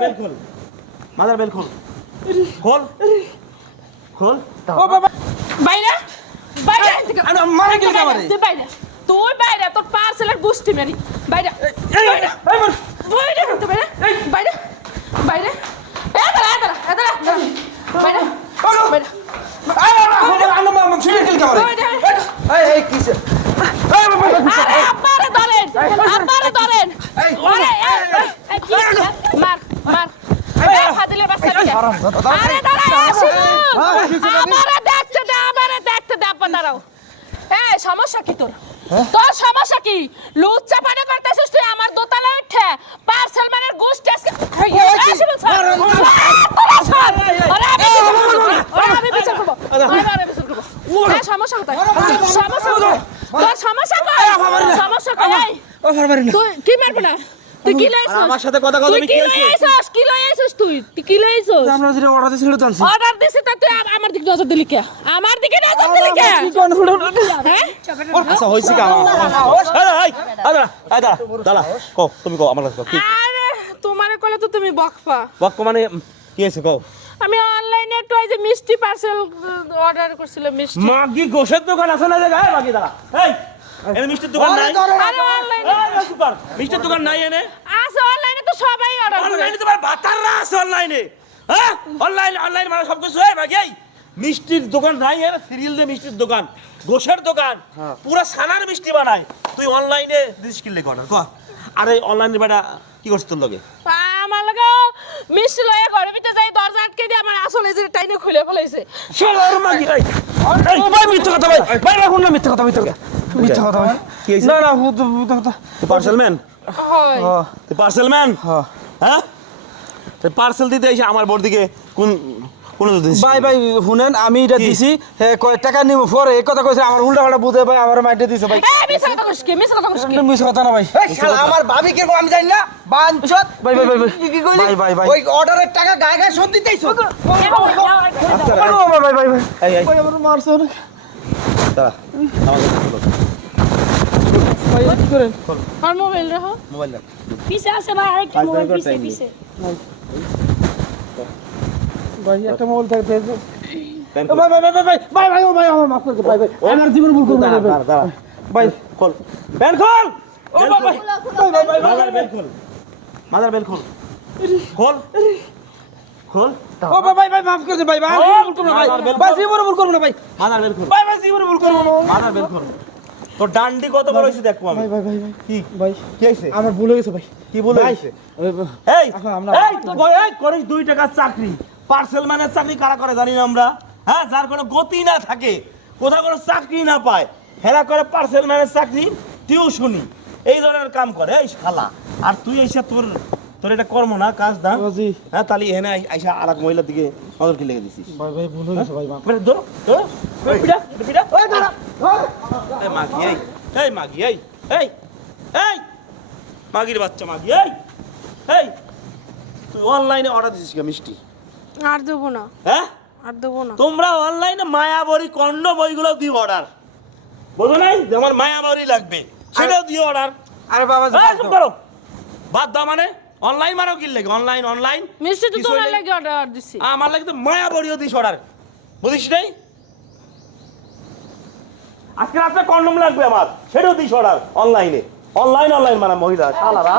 Bell খোল মাদার বেল খোল খোল খোল ও বাবা বাইরে বাইরে আরে মারা গেল আমারে তুই বাইরে তুই বাইরে তোর পার্সেলের গুষ্টি মেরি বাইরে এই বাইরে বাইরে বাইরে বাইরে বাইরে এ দাঁড়া এ দাঁড়া এ দাঁড়া। বাইরে বাইরে আরে আরে আরে মার মার ছুঁয়ে গেল আমারে বাইরে এই এই কিসে এই বাবা আরে আব্বারে ধরেন আব্বারে ধরেন এই, আরে এই, এই, এই, কি হইছে? মার মার এই ফাদিলের বাচ্চা আরে দাঁড়া আমারে দেখতে দে আমারে দেখতে দে আপা দাঁড়াও এই সমস্যা কি তোর তোর সমস্যা কি লুচ্চা পানি করতেছিস তুই আমার দোতলায় উঠে পার্সেল মানের গোষ্ঠী আজকে আমি বিচার করব আমি বিচার করব সমস্যা কোথায় সমস্যা কোথায় তোর সমস্যা কোথায় সমস্যা কোথায় ও ফারবারি না তুই কি মারবো না তুই কি লইছিস আমার সাথে কথা কি কি লইছিস কি লইছিস তুই? তুই কি লইছিস আমরা যেটা অর্ডার দিছিল তো আনছি। অর্ডার দিছিস তা তুই আমার দিকে নজর দিলি কে? আমার দিকে নজর দিলি কে? হ্যাঁ? আচ্ছা হইছে কি? আরে এই আরে এই দাঁড়া দাঁড়া কও তুমি কও আমার কাছে কও, কি? আরে তোমারে কলে তো তুমি বক্ক মানে কি হয়েছে কও? আমি অনলাইনে একটু এই যে মিষ্টি পার্সেল অর্ডার করছিলাম মিষ্টি। মাগি গোশের দোকান আছে না জায়গায়? মাগি দাঁড়া। এই এনে মিষ্টির দোকান নাই? আরে অনলাইনে এই, সুপার মিষ্টির দোকান নাই এনে? আছে অনলাইনে তো সবাই অর্ডার করে। অনলাইনে তোমার বাতাররা আছে অনলাইনে হ্যাঁ? অনলাইন অনলাইন মানে সব কিছু এই ভাই মিষ্টির দোকান নাই এর সিরিয়াল দে মিষ্টির দোকান গোশের দোকান পুরো সানার মিষ্টি বানায়। তুই অনলাইনে দিস কিনলে কর ক? আরে অনলাইনে বেটা কি করছিস তোর লগে? আমার লাগে মিষ্টি লয়ে ঘরে ভিতরে যাই দরজা আটকে দিয়ে আমার আসলে যে টাইনে খুলে ফেলাইছে। শালার মাগি এই। এই ভাই মিথ্যা কথা ভাই ভাই রাখুন না মিথ্যা কথা মিথ্যা কথা মিথ্যা কথা কি? না না পার্সেল ম্যান হয় হ্যাঁ তুই পার্সেল ম্যান হ্যাঁ হ্যাঁ পার্সেল দিতে এসে আমার বোর দিকে কোন কোন ভাই ভাই শুনেন আমি এটা দিছি হে কয় টাকা নিব পরে এই কথা কইছে আমার উল্টা পাল্টা বুঝে ভাই আমার মাইন্ডে দিছে ভাই এই মিছা কথা কইস কি কথা কি কথা না ভাই আমার ভাবি কীরকম আমি জানি না বাঞ্চত ভাই, ভাই, ভাই, ভাই। কি কি ভাই, ভাই। ওই অর্ডারের টাকা গায়ে গায়ে শোধ দিতেইছ আচ্ছা, ভাই ভাই ভাই ভাই ভাই এই এই ভাই আমার মারছে অনেক। দাঁড়া আমার কাছে খোলো। ভাই কি করেন আর মোবাইল রাখো মোবাইল দাও পিছে আছে ভাই আরেকটা মোবাইল পিছে পিছে ভাই একটা মোবাইল থাকতে ভাই ভাই ভাই ভাই ভাই ভাই ভাই আমার মাফ করে ভাই ভাই আমার জীবন ভুল করব না দাঁড়া দাঁড়া দাঁড়া ভাই খোল প্যান খোল ও ভাই ভাই ভাই ভাই ভাই মাদার বেল খোল মাদার বেল খোল খোল খোল। ও ভাই ভাই ভাই মাফ করে দে ভাই ভাই আমি ভুল করব না ভাই। জীবন ভুল করব না ভাই। মাদার খোল ভাই ভাই জীবন ভুল করব না। মাদার খোল তোর ডান্ডি কত বড় হইছে দেখব আমি। ভাই ভাই ভাই ভাই। কি? ভাই কি হইছে আমার ভুল হয়ে গেছে ভাই। কি বলে ভাই, হইছে এই এই তো এই করিস দুই টাকার চাকরি। পার্সেল ম্যানের চাকরি কারা করে জানি না আমরা। হ্যাঁ যার কোনো গতি না থাকে কোথাও কোনো চাকরি না পায় হেরা করে পার্সেল ম্যানের চাকরি টিউশনি। এই ধরনের কাম করে। এই শালা আর তুই এসে তোর তোর এটা কর্ম না কাজ না? হ্যাঁ তাহলে এখানে আইসা আর এক মহিলার দিকে নজর কি লেগে দিছিস। ভাই ভাই ভুল ভাই মাফ। ধরো ধরো। ধরো, পিটা পিটা ওই দাঁড়া এই মাগি এই। এই মাগি এই। এই এই। মাগির বাচ্চা মাগি এই। এই। তুই অনলাইনে অর্ডার দিছিস কে মিষ্টি? আর দেবো না। হ্যাঁ? আর দেবো না। তোমরা অনলাইনে মায়াবরী কন্ড বইগুলো দিও অর্ডার বোঝো নাই? আমার মায়াবরী লাগবে। সেটাও দিও অর্ডার আরে বাবা বাদ দাও মানে? অনলাইন মারো কি লাগে? অনলাইন অনলাইন মিষ্টি তো তোমার লাগে অর্ডার দিছি। আমার লাগে তো মায়াবরীও দিস অর্ডার বুঝিস নাই? আজকে রাতে কন্ডম লাগবে আমার। সেটাও দিস অর্ডার অনলাইনে অনলাইন অনলাইন মানে মহিলা শালারা।